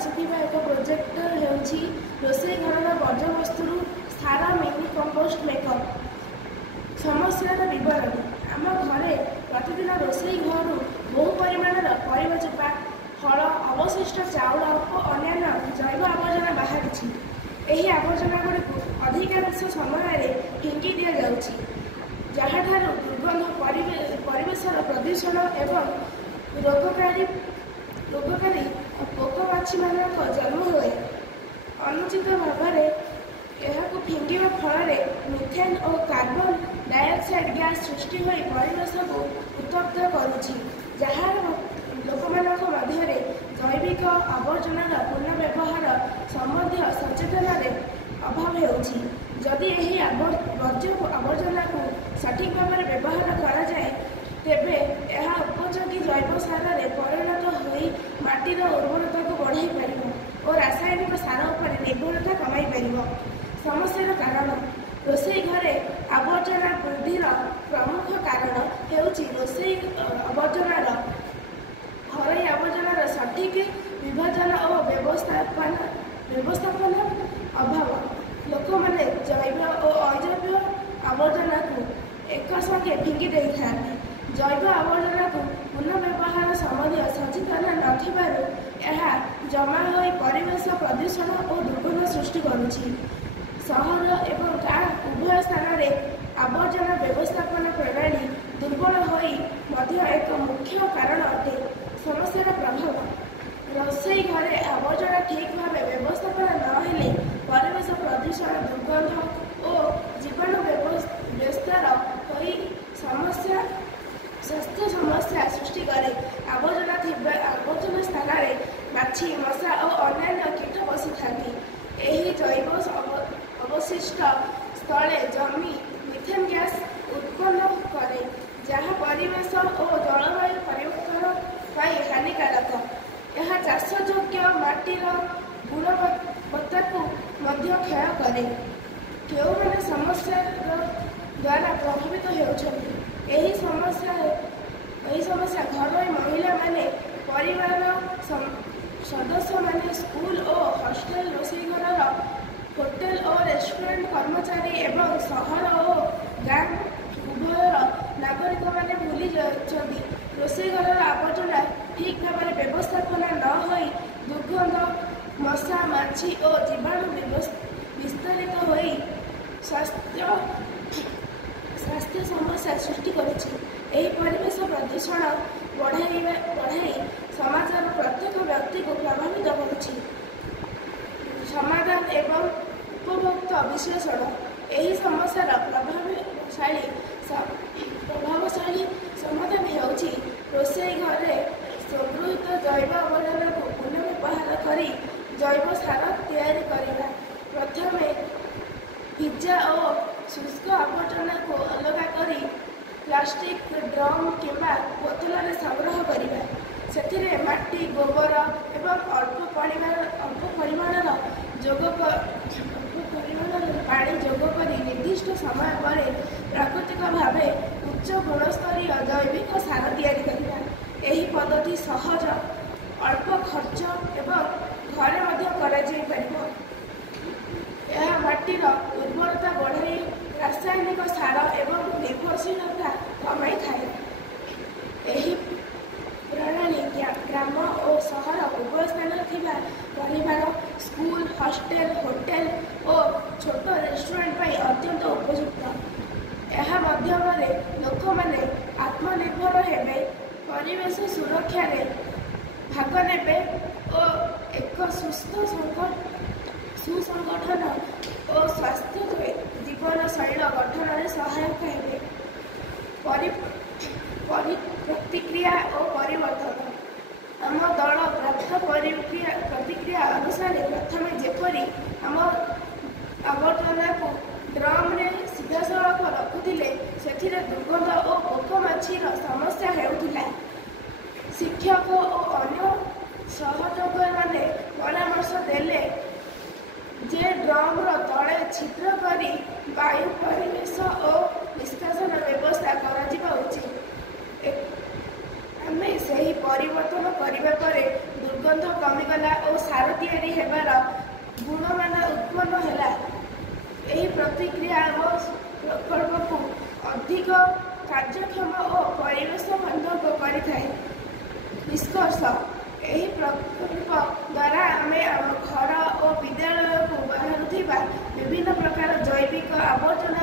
ଆସିଥିବା ଏକ ପ୍ରୋଜେକ୍ଟ ହେଉଛି ରୋଷେଇ ଘରର ବର୍ଜ୍ୟବସ୍ତୁରୁ ସାର ମିନି କମ୍ପୋଷ୍ଟ ମେକଅପ୍। ସମସ୍ୟାର ବିବରଣୀ। ଆମ ଘରେ ପ୍ରତିଦିନ ରୋଷେଇ ଘରୁ ବହୁ ପରିମାଣର ପରିବା ଚୋପା, ଫଳ, ଅବଶିଷ୍ଟ ଚାଉଳ ଓ ଅନ୍ୟାନ୍ୟ ଜୈବ ଆବର୍ଜନା ବାହାରିଛି। ଏହି ଆବର୍ଜନା ଗୁଡ଼ିକୁ ଅଧିକାଂଶ ସମୟରେ ଫିଙ୍ଗି ଦିଆଯାଉଛି, ଯାହାଠାରୁ ଦୁର୍ଗନ୍ଧ, ପରିବେଶର ପ୍ରଦୂଷଣ ଏବଂ ରୋଗକାରୀ ପୋକମାଛିମାନଙ୍କ ଜନ୍ମ ହୁଏ। ଅନୁଚିତ ଭାବରେ ଏହାକୁ ଫିଙ୍ଗିବା ଫଳରେ ମିଥେନ୍ ଓ କାର୍ବନ ଡାଇଅକ୍ସାଇଡ୍ ଗ୍ୟାସ୍ ସୃଷ୍ଟି ହୋଇ ପରିବେଶକୁ ଉତ୍ତପ୍ତ କରୁଛି, ଯାହା ଲୋକମାନଙ୍କ ମଧ୍ୟରେ ଜୈବିକ ଆବର୍ଜନାର ପୁନଃବ୍ୟବହାର ସମ୍ବନ୍ଧୀୟ ସଚେତନତାରେ ଅଭାବ ହେଉଛି। ଯଦି ଏହି ବର୍ଜ୍ୟ ଆବର୍ଜନାକୁ ସଠିକ୍ ଭାବରେ ବ୍ୟବହାର କରାଯାଏ, ତେବେ ଏହା ଉପଯୋଗୀ ଜୈବ ସାରରେ ପରିଣତ ହୋଇ ମାଟିର ଉର୍ବରତାକୁ ବଢ଼ାଇ ପାରିବ ଓ ରାସାୟନିକ ସାର ଉପରେ ନିର୍ଭରତା କମାଇ ପାରିବ। ସମସ୍ୟାର କାରଣ। ରୋଷେଇ ଘରେ ଆବର୍ଜନା ବୃଦ୍ଧିର ପ୍ରମୁଖ କାରଣ ହେଉଛି ଘରୋଇ ଆବର୍ଜନାର ସଠିକ୍ ବିଭାଜନ ଓ ବ୍ୟବସ୍ଥାପନା ଅଭାବ। ଲୋକମାନେ ଜୈବ ଓ ଅଜୈବ ଆବର୍ଜନାକୁ ଏକସଙ୍ଗେ ଫିଙ୍ଗି ଦେଇଥାନ୍ତି। ଜୈବ ଆବର୍ଜନାକୁ ପୁନଃବ୍ୟବହାର ସମ୍ବନ୍ଧୀୟ ସଚେତନ ନଥିବାରୁ ଏହା ଜମା ହୋଇ ପରିବେଶ ପ୍ରଦୂଷଣ ଓ ଦୁର୍ଗନ୍ଧ ସୃଷ୍ଟି କରୁଛି। ସହର ଏବଂ ଗାଁ ଉଭୟ ସ୍ଥାନରେ ଆବର୍ଜନା ବ୍ୟବସ୍ଥାପନା ପ୍ରଣାଳୀ ଦୁର୍ବଳ ହୋଇ ମଧ୍ୟ ଏକ ମୁଖ୍ୟ କାରଣ ଅଟେ। ସମସ୍ୟାର ପ୍ରଭାବ। ରୋଷେଇ ଘରେ ଆବର୍ଜନା ଠିକ୍ ଭାବେ ବ୍ୟବସ୍ଥାପନା ନହେଲେ ପରିବେଶ ପ୍ରଦୂଷଣ, ଦୁର୍ଗନ୍ଧ ଓ ଜୀବାଣୁ ବିସ୍ତାର ହୋଇ ସ୍ୱାସ୍ଥ୍ୟ ସମସ୍ୟା ସୃଷ୍ଟି କରେ। ଆବର୍ଜନା ସ୍ଥାନରେ ମାଛି, ମଶା ଓ ଅନ୍ୟାନ୍ୟ କୀଟ ବସିଥାନ୍ତି। ଏହି ଜୈବ ଅବଶିଷ୍ଟ ସ୍ଥଳେ ଜମି ମିଥେନ୍ ଗ୍ୟାସ୍ ଉତ୍ପନ୍ନ କରେ, ଯାହା ପରିବେଶ ଓ ଜଳବାୟୁ ପରିବର୍ତ୍ତନ ପାଇଁ ହାନିକାରକ। ଏହା ଚାଷଯୋଗ୍ୟ ମାଟିର ଗୁଣବତ୍ତାକୁ ମଧ୍ୟ କ୍ଷୟ କରେ। କେଉଁମାନେ ସମସ୍ୟା ଦ୍ୱାରା ପ୍ରଭାବିତ ହେଉଛନ୍ତି? ଏହି ସମସ୍ୟା ଘରୋଇ ମହିଳାମାନେ, ପରିବାର ସଦସ୍ୟମାନେ, ସ୍କୁଲ ଓ ହଷ୍ଟେଲ ରୋଷେଇ ଘରର, ହୋଟେଲ ଓ ରେଷ୍ଟୁରାଣ୍ଟ କର୍ମଚାରୀ ଏବଂ ସହର ଓ ଗାଁ ଉଭୟର ନାଗରିକମାନେ ଭୁଲି ଯାଉଛନ୍ତି। ରୋଷେଇ ଘରର ଆବର୍ଜନା ଠିକ୍ ଭାବରେ ବ୍ୟବସ୍ଥାପନା ନ ହୋଇ ଦୁର୍ଗନ୍ଧ, ମଶା, ମାଛି ଓ ଜୀବାଣୁ ବିସ୍ତାରିତ ହୋଇ ସ୍ୱାସ୍ଥ୍ୟ ସମସ୍ୟା ସୃଷ୍ଟି କରୁଛି। ଏହି ପରିବେଶ ପ୍ରଦୂଷଣ ବଢ଼ାଇ ସମାଜର ପ୍ରତ୍ୟେକ ବ୍ୟକ୍ତିକୁ ପ୍ରଭାବିତ କରୁଛି। ସମାଧାନ ଏବଂ ଉପଭୋକ୍ତା ବିଶ୍ଳେଷଣ। ଏହି ସମସ୍ୟାର ପ୍ରଭାବଶାଳୀ ସମାଧାନ ହେଉଛି ରୋଷେଇ ଘରେ ସଂଗୃହୀତ ଜୈବ ଆବର୍ଜନାକୁ ପୁନଃବ୍ୟବହାର କରି ଜୈବ ସାର ତିଆରି କରିବା। ପ୍ରଥମେ ଭିଜା ଓ ଶୁଷ୍କ ଆବର୍ଜନାକୁ ଅଲଗା କରି ପ୍ଲାଷ୍ଟିକ୍ ଡ୍ରମ୍ କିମ୍ବା ବୋତଲରେ ସଂଗ୍ରହ କରିବା। ସେଥିରେ ମାଟି, ଗୋବର ଏବଂ ଅଳ୍ପ ପରିମାଣର ପାଣି ଯୋଗ କରି ନିର୍ଦ୍ଦିଷ୍ଟ ସମୟ ପରେ ପ୍ରାକୃତିକ ଭାବେ ଉଚ୍ଚ ଗୁଣସ୍ତରୀୟ ଜୈବିକ ସାର ତିଆରି କରିବା। ଏହି ପଦ୍ଧତି ସହଜ, ଅଳ୍ପ ଖର୍ଚ୍ଚ ଏବଂ ଘରେ ମଧ୍ୟ କରାଯାଇପାରିବ। ଏହା ମାଟିର ଉର୍ବରତା ବଢ଼ାଇ ରାସାୟନିକ ସାର ଏବଂ ନିର୍ଭରଶୀଳତା କମାଇଥାଏ। ଏହି ପ୍ରଣାଳୀ ଗ୍ରାମ ଓ ସହର ଉଭୟ ସ୍ଥାନରେ ଥିବା ପରିବାର, ସ୍କୁଲ, ହଷ୍ଟେଲ, ହୋଟେଲ ଓ ଛୋଟ ରେଷ୍ଟୁରାଣ୍ଟ ପାଇଁ ଅତ୍ୟନ୍ତ ଉପଯୁକ୍ତ। ଏହା ମାଧ୍ୟମରେ ଲୋକମାନେ ଆତ୍ମନିର୍ଭର ହେବେ, ପରିବେଶ ସୁରକ୍ଷାରେ ଭାଗ ନେବେ ଓ ଏକ ସୁସଂଗଠନ ଓ ସ୍ୱାସ୍ଥ୍ୟ ଜୀବନଶୈଳୀ ଗଠନରେ ସହାୟକ ହେବେ। ପ୍ରତିକ୍ରିୟା ଓ ପରିବର୍ତ୍ତନ। ଆମ ଦଳ ପ୍ରାପ୍ତ ପ୍ରତିକ୍ରିୟା ଅନୁସାରେ ପ୍ରଥମେ ଯେପରି ଆମ ଆବର୍ଜନାକୁ ଡ୍ରମ୍ରେ ସିଧାସଳଖ ରଖୁଥିଲେ, ସେଥିରେ ଦୁର୍ଗନ୍ଧ ଓ ପୋକମାଛିର ସମସ୍ୟା ହେଉଥିଲା। ଶିକ୍ଷକ ଓ ଅନ୍ୟ ସହଯୋଗୀମାନେ ପରାମର୍ଶ ଦେଲେ ଯେ ଡ୍ରମ୍ର ତଳେ ଛିଦ୍ର କରି ବାୟୁ ପରିବେଶ ଓ ନିଷ୍କାସନ ବ୍ୟବସ୍ଥା କରାଯିବା ଉଚିତ। ଆମେ ସେହି ପରିବର୍ତ୍ତନ କରିବା ପରେ ଦୁର୍ଗନ୍ଧ କମିଗଲା ଓ ସାର ତିଆରି ହେବାର ଗୁଣମାନ ଉତ୍ପନ୍ନ ହେଲା। ଏହି ପ୍ରତିକ୍ରିୟା ଆମ ପ୍ରକଳ୍ପକୁ ଅଧିକ କାର୍ଯ୍ୟକ୍ଷମ ଓ ପରିବେଶ ବାନ୍ଧବ କରିଥାଏ। ନିଷ୍କର୍ଷ, ଏହି ପ୍ରକଳ୍ପ ଦ୍ୱାରା ଆମେ ଆମ ଘର ଓ ବିଦ୍ୟାଳୟକୁ ବାହାରୁଥିବା ବିଭିନ୍ନ ପ୍ରକାର ଜୈବିକ ଆବର୍ଜନା